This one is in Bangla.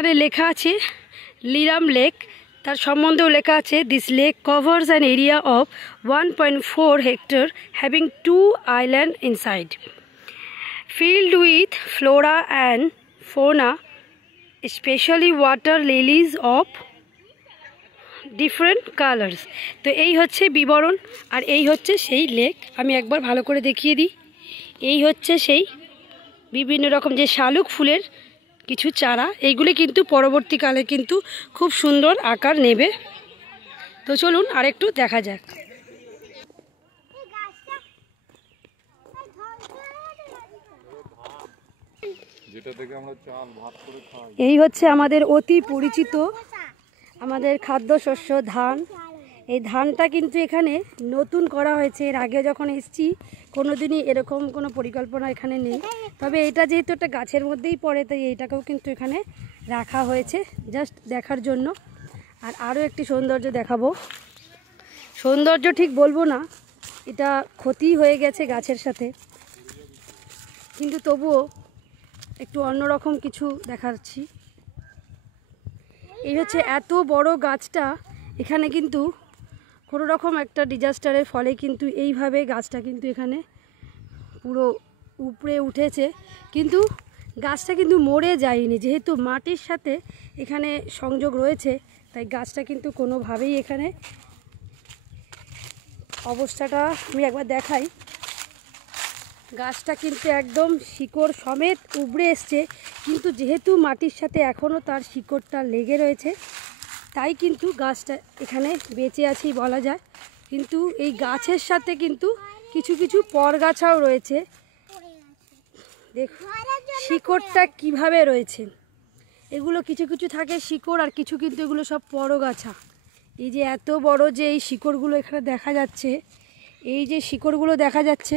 এখানে লেখা আছে লিরাম লেক, তার সম্বন্ধেও লেখা আছে this lake covers an area of 1.4 hectare having 2 island inside, filled with flora and fauna, especially water lilies of different colors। তো এই হচ্ছে বিবরণ, আর এই হচ্ছে সেই লেক। আমি একবার ভালো করে দেখিয়ে দিই। এই হচ্ছে সেই বিভিন্ন রকম যে শালুক ফুলের কিছু চারা, এইগুলি কিন্তু পরবর্তীকালে কিন্তু খুব সুন্দর আকার নেবে। তো চলুন আরেকটু দেখা যাক। এই হচ্ছে আমাদের অতি পরিচিত আমাদের খাদ্যশস্য ধান। এই ধানটা কিন্তু এখানে নতুন করা হয়েছে, এর আগে যখন এসেছি কোনোদিনই এরকম কোনো পরিকল্পনা এখানে নেই। তবে এটা যেহেতু একটা গাছের মধ্যেই পড়ে, তাই এইটাকেও কিন্তু এখানে রাখা হয়েছে জাস্ট দেখার জন্য। আর আরও একটি সৌন্দর্য দেখাবো। সৌন্দর্য ঠিক বলবো না, এটা ক্ষতি হয়ে গেছে গাছের সাথে, কিন্তু তবুও একটু অন্যরকম কিছু দেখাচ্ছি। এই হচ্ছে এত বড় গাছটা, এখানে কিন্তু কোনো রকম একটা ডিজাস্টারের ফলে কিন্তু এইভাবে গাছটা কিন্তু এখানে পুরো উপড়ে উঠেছে, কিন্তু গাছটা কিন্তু মরে যায়নি। যেহেতু মাটির সাথে এখানে সংযোগ রয়েছে, তাই গাছটা কিন্তু কোনোভাবেই এখানে অবস্থাটা আমি একবার দেখাই। গাছটা কিন্তু একদম শিকড় সমেত উবড়ে এসছে, কিন্তু যেহেতু মাটির সাথে এখনও তার শিকড়টা লেগে রয়েছে, তাই কিন্তু গাছটা এখানে বেঁচে আছেই বলা যায়। কিন্তু এই গাছের সাথে কিন্তু কিছু কিছু পরগাছাও রয়েছে। দেখুন শিকড়টা কিভাবে রয়েছে, এগুলো কিছু কিছু থাকে শিকড়, আর কিছু কিন্তু এগুলো সব পরগাছা। এই যে এত বড় যে এই শিকড়গুলো এখানে দেখা যাচ্ছে, এই যে শিকড়গুলো দেখা যাচ্ছে,